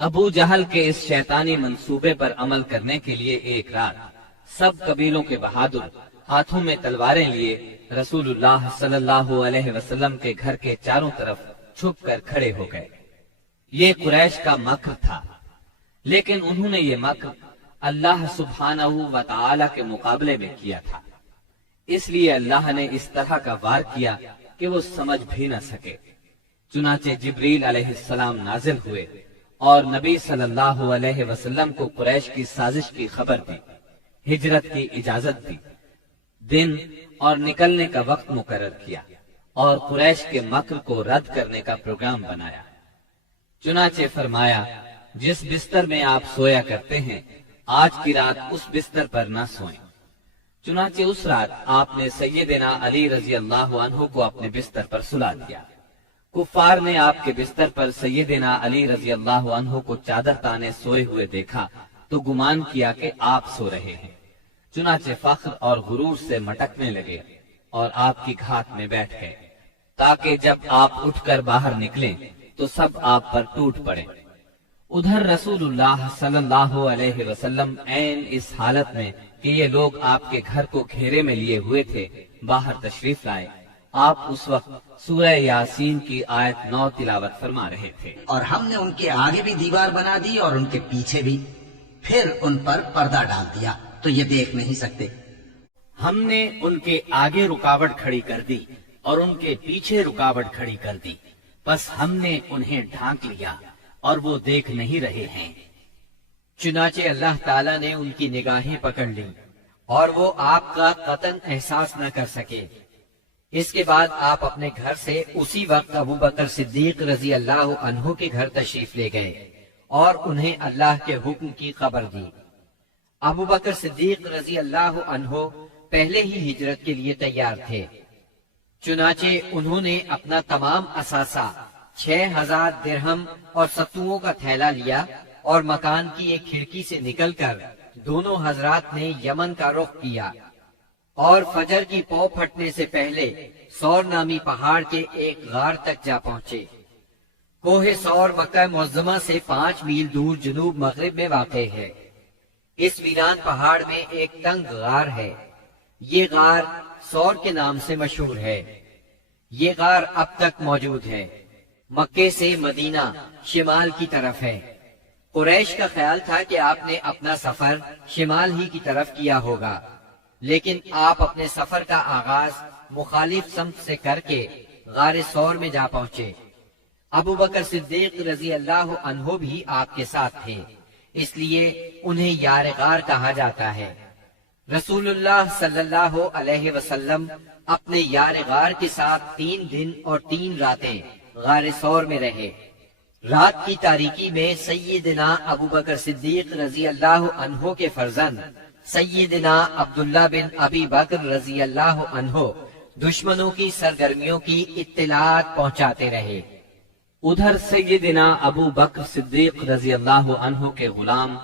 ابو جہل کے اس شیطانی منصوبے پر عمل کرنے کے لیے ایک رات سب قبیلوں کے بہادر ہاتھوں میں تلواریں لیے رسول اللہ صلی اللہ علیہ وسلم کے گھر کے چاروں طرف چھپ کر کھڑے ہو گئے۔ یہ قریش کا مکر تھا، لیکن انہوں نے یہ مکر اللہ سبحانہ و تعالی کے مقابلے میں کیا تھا، اس لیے اللہ نے اس طرح کا وار کیا کہ وہ سمجھ بھی نہ سکے۔ چنانچہ جبریل علیہ السلام نازل ہوئے اور نبی صلی اللہ علیہ وسلم کو قریش کی سازش کی خبر دی، ہجرت کی اجازت دی، دن اور نکلنے کا وقت مقرر کیا اور قریش کے مکر کو رد کرنے کا پروگرام بنایا۔ چنانچہ فرمایا، جس بستر میں آپ سویا کرتے ہیں آج کی رات اس بستر پر نہ سوئیں۔ چنانچہ اس رات آپ نے سیدنا علی رضی اللہ عنہ کو اپنے بستر پر سلا دیا۔ کفار نے آپ کے بستر پر سیدنا علی رضی اللہ عنہ کو چادر تانے سوئے ہوئے دیکھا تو گمان کیا کہ آپ سو رہے ہیں، چنانچہ فخر اور غرور سے مٹکنے لگے اور آپ کی گھات میں بیٹھ گئے تاکہ جب آپ اٹھ کر باہر نکلیں تو سب آپ پر ٹوٹ پڑے۔ ادھر رسول اللہ صلی اللہ علیہ وسلم عین اس حالت میں کہ یہ لوگ آپ کے گھر کو گھیرے میں لیے ہوئے تھے باہر تشریف لائے۔ آپ اس وقت سورہ یاسین کی آیت 9 تلاوت فرما رہے تھے۔ اور ہم نے ان کے آگے بھی دیوار بنا دی اور ان کے پیچھے بھی، پھر ان پر پردہ ڈال دیا تو یہ دیکھ نہیں سکتے۔ ہم نے ان کے آگے رکاوٹ کھڑی کر دی اور ان کے پیچھے رکاوٹ کھڑی کر دی، بس ہم نے انہیں ڈھانک لیا اور وہ دیکھ نہیں رہے ہیں۔ چنانچہ اللہ تعالیٰ نے ان کی نگاہیں پکڑ لی اور وہ آپ کا قطعاً احساس نہ کر سکے۔ اس کے بعد آپ اپنے گھر سے اسی وقت ابو بکر صدیق رضی اللہ عنہ کے گھر تشریف لے گئے اور انہیں اللہ کے حکم کی خبر دی۔ ابو بکر صدیق رضی اللہ عنہ پہلے ہی ہجرت کے لیے تیار تھے، چنانچہ انہوں نے اپنا تمام اثاثہ 6000 درہم اور ستوؤں کا تھیلا لیا اور مکان کی ایک کھڑکی سے نکل کر دونوں حضرات نے یمن کا رخ کیا اور فجر کی پو پھٹنے سے پہلے سور نامی پہاڑ کے ایک غار تک جا پہنچے۔ کوہ سور مکہ معظمہ سے 5 میل دور جنوب مغرب میں واقع ہے۔ اس ویران پہاڑ میں ایک تنگ غار ہے، یہ غار سور کے نام سے مشہور ہے۔ یہ غار اب تک موجود ہے۔ مکے سے مدینہ شمال کی طرف ہے۔ قریش کا خیال تھا کہ آپ نے اپنا سفر شمال ہی کی طرف کیا ہوگا، لیکن آپ اپنے سفر کا آغاز مخالف سمت سے کر کے غار سور میں جا پہنچے۔ ابو بکر صدیق رضی اللہ عنہ بھی آپ کے ساتھ تھے، اس لیے انہیں یار غار کہا جاتا ہے۔ رسول اللہ صلی اللہ علیہ وسلم اپنے یار غار کے ساتھ 3 دن اور 3 راتیں غار سور میں رہے۔ رات کی تاریکی میں سیدنا ابو بکر صدیق رضی اللہ عنہ کے فرزند سیدنا عبداللہ بن ابی بکر رضی اللہ عنہ دشمنوں کی سرگرمیوں کی اطلاعات پہنچاتے رہے۔ ادھر سیدنا ابو بکر صدیق رضی اللہ عنہ کے غلام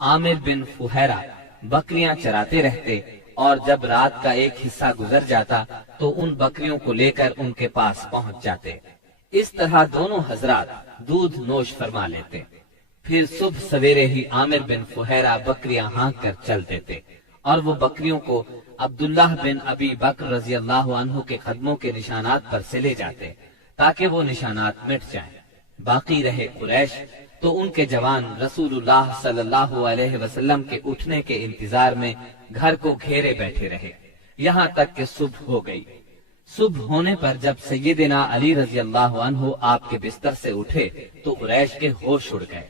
عامر بن فہیرہ بکریاں چراتے رہتے اور جب رات کا ایک حصہ گزر جاتا تو ان بکریوں کو لے کر ان کے پاس پہنچ جاتے۔ اس طرح دونوں حضرات دودھ نوش فرما لیتے۔ پھر صبح سویرے ہی عامر بن فہیرہ بکریاں ہانک کر چل دیتے اور وہ بکریوں کو عبداللہ بن ابی بکر رضی اللہ عنہ کے قدموں کے نشانات پر سے لے جاتے تاکہ وہ نشانات مٹ جائیں۔ باقی رہے قریش تو ان کے جوان رسول اللہ صلی اللہ علیہ وسلم کے اٹھنے کے انتظار میں گھر کو گھیرے بیٹھے رہے یہاں تک کہ صبح ہو گئی۔ صبح ہونے پر جب سیدنا علی رضی اللہ عنہ آپ کے بستر سے اٹھے تو قریش کے ہوش اڑ گئے۔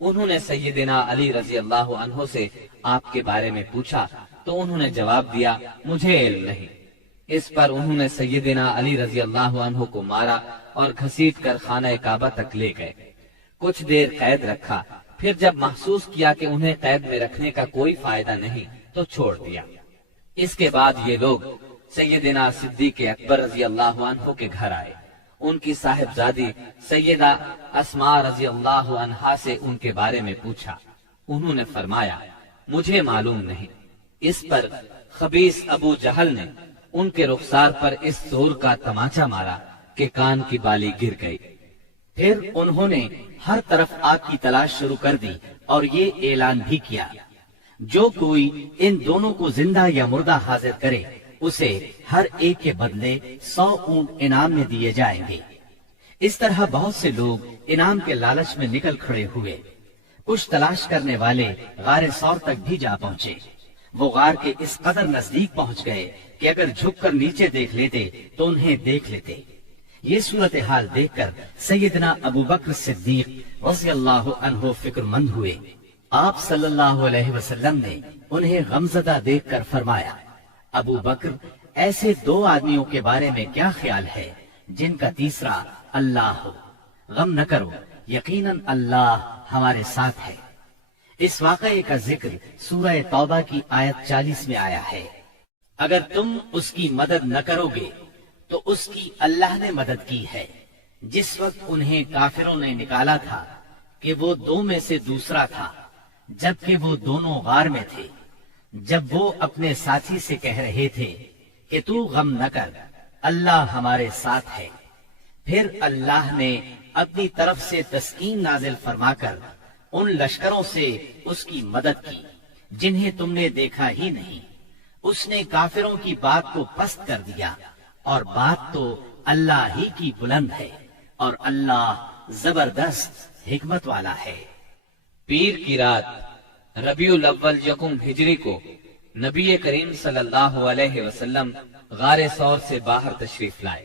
انہوں نے سیدنا علی رضی اللہ عنہ سے آپ کے بارے میں پوچھا تو انہوں نے جواب دیا، مجھے علم نہیں۔ اس پر انہوں نے سیدنا علی رضی اللہ عنہ کو مارا اور گھسیٹ کر خانہ کعبہ تک لے گئے۔ کچھ دیر قید رکھا، پھر جب محسوس کیا کہ انہیں قید میں رکھنے کا کوئی فائدہ نہیں تو چھوڑ دیا۔ اس کے بعد یہ لوگ سیدنا صدیق اکبر رضی اللہ عنہ کے گھر آئے۔ ان کی صاحبزادی سیدہ اسماء رضی اللہ عنہا سے ان کے بارے میں پوچھا۔ انہوں نے فرمایا، مجھے معلوم نہیں۔ اس پر خبیث ابو جہل نے ان کے رخسار پر اس زور کا تماچا مارا کہ کان کی بالی گر گئی۔ پھر انہوں نے ہر طرف آگ کی تلاش شروع کر دی اور یہ اعلان بھی کیا، جو کوئی ان دونوں کو زندہ یا مردہ حاضر کرے اسے ہر ایک کے بدلے 100 اونٹ انعام میں دیے جائیں گے۔ اس طرح بہت سے لوگ انعام کے لالچ میں نکل کھڑے ہوئے۔ کچھ تلاش کرنے والے غار ثور تک بھی جا پہنچے۔ وہ غار کے اس قدر نزدیک پہنچ گئے کہ اگر جھک کر نیچے دیکھ لیتے تو انہیں دیکھ لیتے۔ یہ صورتحال دیکھ کر سیدنا ابو بکر صدیق رضی اللہ عنہ فکر مند ہوئے۔ آپ صلی اللہ علیہ وسلم نے انہیں غمزدہ دیکھ کر فرمایا، ابو بکر، ایسے 2 آدمیوں کے بارے میں کیا خیال ہے جن کا تیسرا اللہ ہو؟ غم نہ کرو، یقیناً اللہ ہمارے ساتھ ہے۔ اس واقعے کا ذکر سورہ توبہ کی آیت 40 میں آیا ہے۔ اگر تم اس کی مدد نہ کرو گے تو اس کی اللہ نے مدد کی ہے، جس وقت انہیں کافروں نے نکالا تھا کہ وہ 2 میں سے دوسرا تھا، جبکہ وہ دونوں غار میں تھے۔ جب وہ اپنے ساتھی سے کہہ رہے تھے کہ تو غم نہ کر، اللہ ہمارے ساتھ ہے، پھر اللہ نے اپنی طرف سے تسکین نازل فرما کر ان لشکروں سے اس کی مدد کی جنہیں تم نے دیکھا ہی نہیں۔ اس نے کافروں کی بات کو پست کر دیا، اور بات تو اللہ ہی کی بلند ہے، اور اللہ زبردست حکمت والا ہے۔ پیر کی رات ربیع الاول یکم ہجری کو نبی کریم صلی اللہ علیہ وسلم غار ثور سے باہر تشریف لائے۔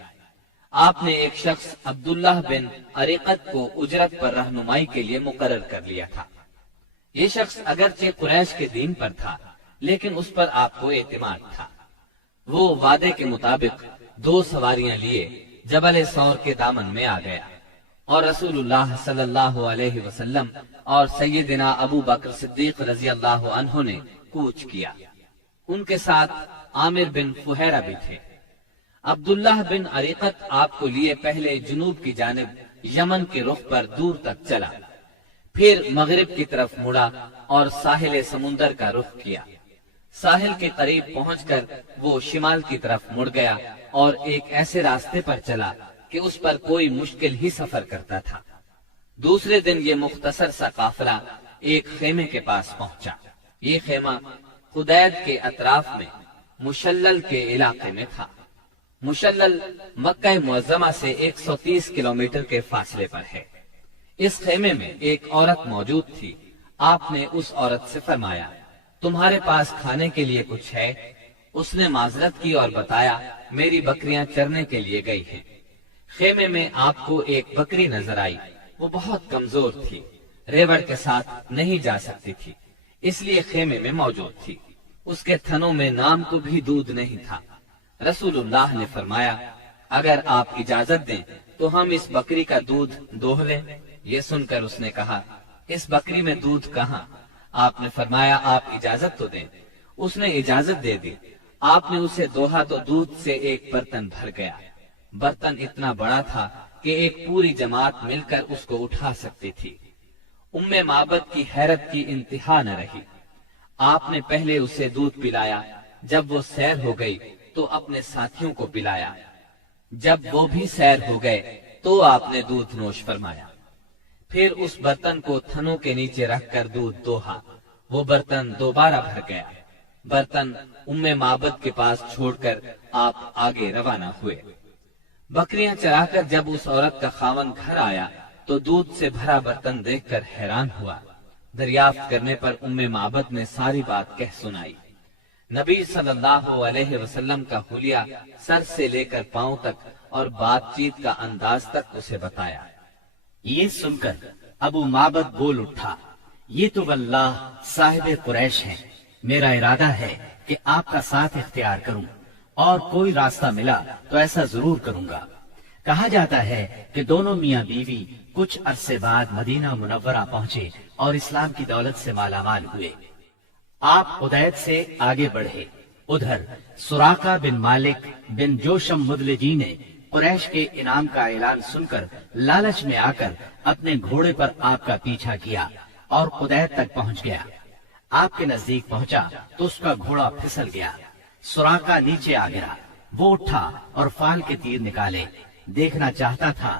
آپ نے ایک شخص عبداللہ بن عریقت کو اجرت پر رہنمائی کے لیے مقرر کر لیا تھا۔ یہ شخص اگرچہ قریش کے دین پر تھا، لیکن اس پر آپ کو اعتماد تھا۔ وہ وعدے کے مطابق 2 سواریاں لیے جبل ثور کے دامن میں آ گیا، اور رسول اللہ صلی اللہ علیہ وسلم اور سیدنا ابو بکر صدیق رضی اللہ عنہ نے کوچ کیا۔ ان کے ساتھ عامر بن فہیرہ بھی تھے۔ عبداللہ بن عریقت آپ کو لیے پہلے جنوب کی جانب یمن کے رخ پر دور تک چلا، پھر مغرب کی طرف مڑا اور ساحل سمندر کا رخ کیا۔ ساحل کے قریب پہنچ کر وہ شمال کی طرف مڑ گیا اور ایک ایسے راستے پر چلا کہ اس پر کوئی مشکل ہی سفر کرتا تھا۔ دوسرے دن یہ مختصر سا قافلہ ایک خیمے کے پاس پہنچا۔ یہ خیمہ قدید کے اطراف میں مشلل کے علاقے میں تھا۔ مشلل مکہ معظمہ سے 130 کلومیٹر کے فاصلے پر ہے۔ اس خیمے میں ایک عورت موجود تھی۔ آپ نے اس عورت سے فرمایا، تمہارے پاس کھانے کے لیے کچھ ہے؟ اس نے معذرت کی اور بتایا، میری بکریاں چرنے کے لیے گئی ہیں۔ خیمے میں آپ کو ایک بکری نظر آئی۔ وہ بہت کمزور تھی، ریوڑ کے ساتھ نہیں جا سکتی تھی، اس لیے خیمے میں موجود تھی۔ اس کے تھنوں میں نام کو بھی دودھ نہیں تھا۔ رسول اللہ نے فرمایا، اگر آپ اجازت دیں تو ہم اس بکری کا دودھ دوہ لیں۔ یہ سن کر اس نے کہا، اس بکری میں دودھ کہاں؟ آپ نے فرمایا، آپ اجازت تو دیں۔ اس نے اجازت دے دی۔ آپ نے اسے دوہا تو دودھ سے ایک برتن بھر گیا۔ برتن اتنا بڑا تھا کہ ایک پوری جماعت مل کر اس کو اٹھا سکتی تھی۔ ام معبد کی حیرت کی انتہا نہ رہی۔ آپ نے پہلے اسے دودھ پلایا، جب وہ سیر ہو گئی تو اپنے ساتھیوں کو پلایا۔ جب وہ بھی سیر ہو گئے تو آپ نے دودھ نوش فرمایا۔ پھر اس برتن کو تھنوں کے نیچے رکھ کر دودھ دوہا۔ وہ برتن دوبارہ بھر گیا۔ برتن ام معبد کے پاس چھوڑ کر آپ آگے روانہ ہوئے۔ بکریاں چرا کر جب اس عورت کا خاوند گھر آیا تو دودھ سے بھرا برتن دیکھ کر حیران ہوا۔ دریافت کرنے پر ام معبد نے ساری بات کہہ سنائی۔ نبی صلی اللہ علیہ وسلم کا حلیہ سر سے لے کر پاؤں تک اور بات چیت کا انداز تک اسے بتایا۔ یہ سن کر ابو معبد بول اٹھا، یہ تو واللہ صاحب قریش ہیں۔ میرا ارادہ ہے کہ آپ کا ساتھ اختیار کروں، اور کوئی راستہ ملا تو ایسا ضرور کروں گا۔ کہا جاتا ہے کہ دونوں میاں بیوی کچھ عرصے بعد مدینہ منورہ پہنچے اور اسلام کی دولت سے مالا مال ہوئے۔ آپ قدید سے آگے بڑھے۔ ادھر سراقہ بن مالک بن جوشم مدلجی نے قریش کے انعام کا اعلان سن کر لالچ میں آ کر اپنے گھوڑے پر آپ کا پیچھا کیا اور قدید تک پہنچ گیا۔ آپ کے نزدیک پہنچا تو اس کا گھوڑا پھسل گیا۔ سراقہ نیچے آ گرا۔ وہ اٹھا اور فال کے تیر نکالے۔ دیکھنا چاہتا تھا